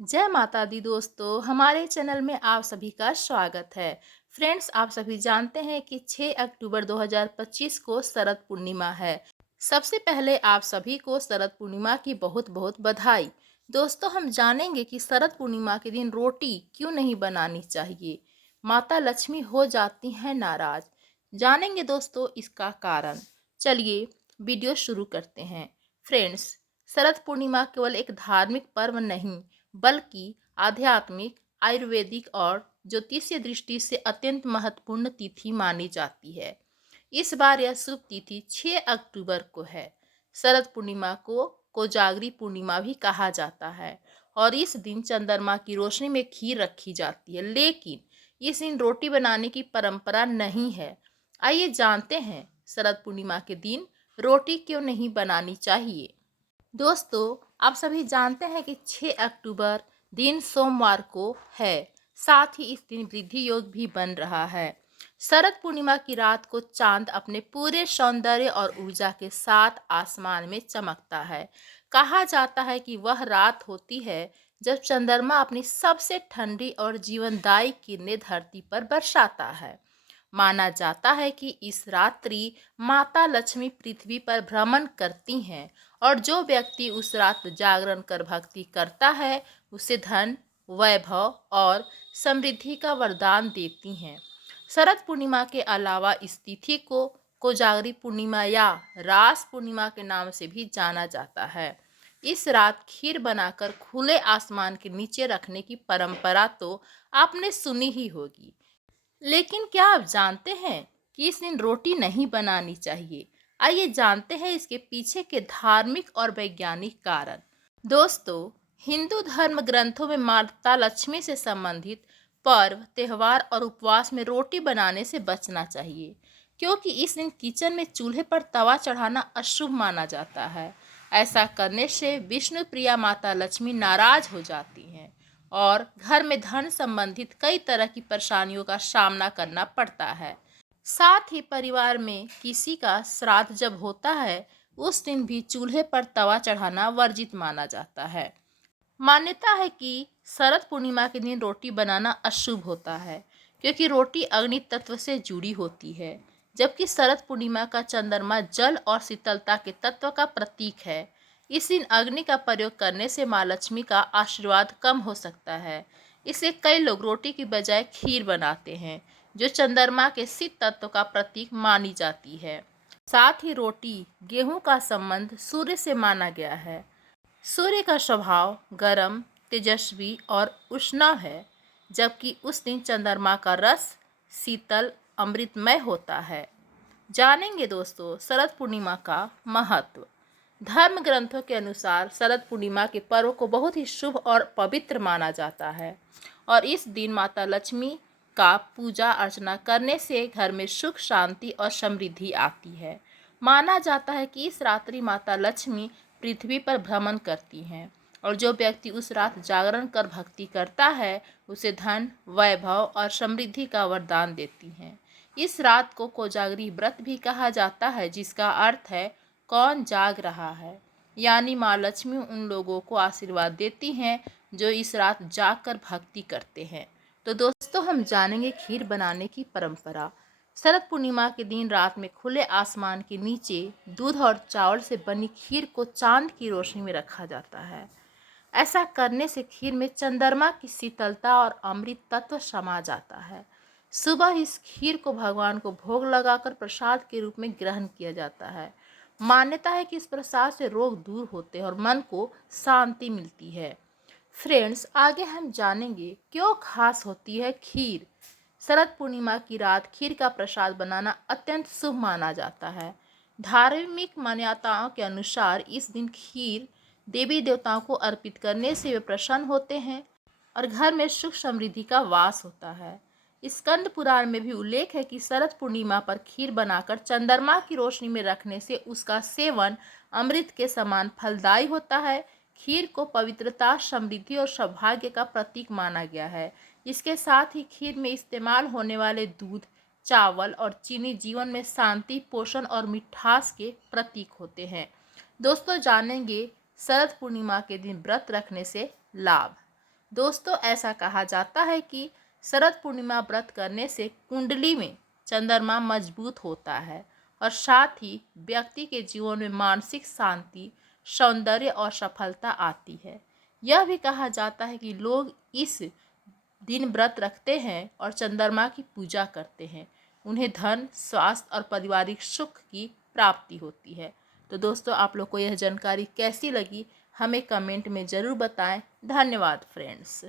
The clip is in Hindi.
जय माता दी दोस्तों, हमारे चैनल में आप सभी का स्वागत है। फ्रेंड्स, आप सभी जानते हैं कि 6 अक्टूबर 2025 को शरद पूर्णिमा है। सबसे पहले आप सभी को शरद पूर्णिमा की बहुत बहुत बधाई। दोस्तों, हम जानेंगे कि शरद पूर्णिमा के दिन रोटी क्यों नहीं बनानी चाहिए। माता लक्ष्मी हो जाती हैं नाराज। जानेंगे दोस्तों इसका कारण। चलिए वीडियो शुरू करते हैं। फ्रेंड्स, शरद पूर्णिमा केवल एक धार्मिक पर्व नहीं बल्कि आध्यात्मिक, आयुर्वेदिक और ज्योतिषीय दृष्टि से अत्यंत महत्वपूर्ण तिथि मानी जाती है। इस बार यह शुभ तिथि 6 अक्टूबर को है। शरद पूर्णिमा को कोजागरी पूर्णिमा भी कहा जाता है और इस दिन चंद्रमा की रोशनी में खीर रखी जाती है, लेकिन इस दिन रोटी बनाने की परंपरा नहीं है। आइए जानते हैं शरद पूर्णिमा के दिन रोटी क्यों नहीं बनानी चाहिए। दोस्तों, आप सभी जानते हैं कि 6 अक्टूबर दिन सोमवार को है। साथ ही इस दिन वृद्धि योग भी बन रहा है। शरद पूर्णिमा की रात को चांद अपने पूरे सौंदर्य और ऊर्जा के साथ आसमान में चमकता है। कहा जाता है कि वह रात होती है जब चंद्रमा अपनी सबसे ठंडी और जीवनदायी किरणें धरती पर बरसाता है। माना जाता है कि इस रात्रि माता लक्ष्मी पृथ्वी पर भ्रमण करती हैं और जो व्यक्ति उस रात जागरण कर भक्ति करता है उसे धन, वैभव और समृद्धि का वरदान देती हैं। शरद पूर्णिमा के अलावा इस तिथि को कोजागरी पूर्णिमा या रास पूर्णिमा के नाम से भी जाना जाता है। इस रात खीर बनाकर खुले आसमान के नीचे रखने की परंपरा तो आपने सुनी ही होगी। लेकिन क्या आप जानते हैं कि इस दिन रोटी नहीं बनानी चाहिए। आइए जानते हैं इसके पीछे के धार्मिक और वैज्ञानिक कारण। दोस्तों, हिंदू धर्म ग्रंथों में माता लक्ष्मी से संबंधित पर्व, त्योहार और उपवास में रोटी बनाने से बचना चाहिए, क्योंकि इस दिन किचन में चूल्हे पर तवा चढ़ाना अशुभ माना जाता है। ऐसा करने से विष्णु प्रिया माता लक्ष्मी नाराज हो जाती हैं और घर में धन संबंधित कई तरह की परेशानियों का सामना करना पड़ता है। साथ ही परिवार में किसी का श्राद्ध जब होता है उस दिन भी चूल्हे पर तवा चढ़ाना वर्जित माना जाता है। मान्यता है कि शरद पूर्णिमा के दिन रोटी बनाना अशुभ होता है, क्योंकि रोटी अग्नि तत्व से जुड़ी होती है, जबकि शरद पूर्णिमा का चंद्रमा जल और शीतलता के तत्व का प्रतीक है। इस दिन अग्नि का प्रयोग करने से माँ लक्ष्मी का आशीर्वाद कम हो सकता है। इसलिए कई लोग रोटी की बजाय खीर बनाते हैं, जो चंद्रमा के शीत तत्व का प्रतीक मानी जाती है। साथ ही रोटी गेहूं का संबंध सूर्य से माना गया है। सूर्य का स्वभाव गर्म, तेजस्वी और उष्ण है, जबकि उस दिन चंद्रमा का रस शीतल, अमृतमय होता है। जानेंगे दोस्तों शरद पूर्णिमा का महत्व। धर्म ग्रंथों के अनुसार शरद पूर्णिमा के पर्व को बहुत ही शुभ और पवित्र माना जाता है और इस दिन माता लक्ष्मी का पूजा अर्चना करने से घर में सुख, शांति और समृद्धि आती है। माना जाता है कि इस रात्रि माता लक्ष्मी पृथ्वी पर भ्रमण करती हैं और जो व्यक्ति उस रात जागरण कर भक्ति करता है उसे धन, वैभव और समृद्धि का वरदान देती हैं। इस रात को कोजागरी व्रत भी कहा जाता है, जिसका अर्थ है कौन जाग रहा है, यानी माँ लक्ष्मी उन लोगों को आशीर्वाद देती हैं जो इस रात जागकर भक्ति करते हैं। तो दोस्तों, हम जानेंगे खीर बनाने की परंपरा। शरद पूर्णिमा के दिन रात में खुले आसमान के नीचे दूध और चावल से बनी खीर को चांद की रोशनी में रखा जाता है। ऐसा करने से खीर में चंद्रमा की शीतलता और अमृत तत्व समा जाता है। सुबह इस खीर को भगवान को भोग लगाकर प्रसाद के रूप में ग्रहण किया जाता है। मान्यता है कि इस प्रसाद से रोग दूर होते हैं और मन को शांति मिलती है। फ्रेंड्स, आगे हम जानेंगे क्यों खास होती है खीर। शरद पूर्णिमा की रात खीर का प्रसाद बनाना अत्यंत शुभ माना जाता है। धार्मिक मान्यताओं के अनुसार इस दिन खीर देवी देवताओं को अर्पित करने से वे प्रसन्न होते हैं और घर में सुख समृद्धि का वास होता है। स्कंद पुराण में भी उल्लेख है कि शरद पूर्णिमा पर खीर बनाकर चंद्रमा की रोशनी में रखने से उसका सेवन अमृत के समान फलदायी होता है। खीर को पवित्रता, समृद्धि और सौभाग्य का प्रतीक माना गया है। इसके साथ ही खीर में इस्तेमाल होने वाले दूध, चावल और चीनी जीवन में शांति, पोषण और मिठास के प्रतीक होते हैं। दोस्तों, जानेंगे शरद पूर्णिमा के दिन व्रत रखने से लाभ। दोस्तों, ऐसा कहा जाता है कि शरद पूर्णिमा व्रत करने से कुंडली में चंद्रमा मजबूत होता है और साथ ही व्यक्ति के जीवन में मानसिक शांति, सौंदर्य और सफलता आती है। यह भी कहा जाता है कि लोग इस दिन व्रत रखते हैं और चंद्रमा की पूजा करते हैं, उन्हें धन, स्वास्थ्य और पारिवारिक सुख की प्राप्ति होती है। तो दोस्तों, आप लोग को यह जानकारी कैसी लगी, हमें कमेंट में ज़रूर बताएं। धन्यवाद फ्रेंड्स।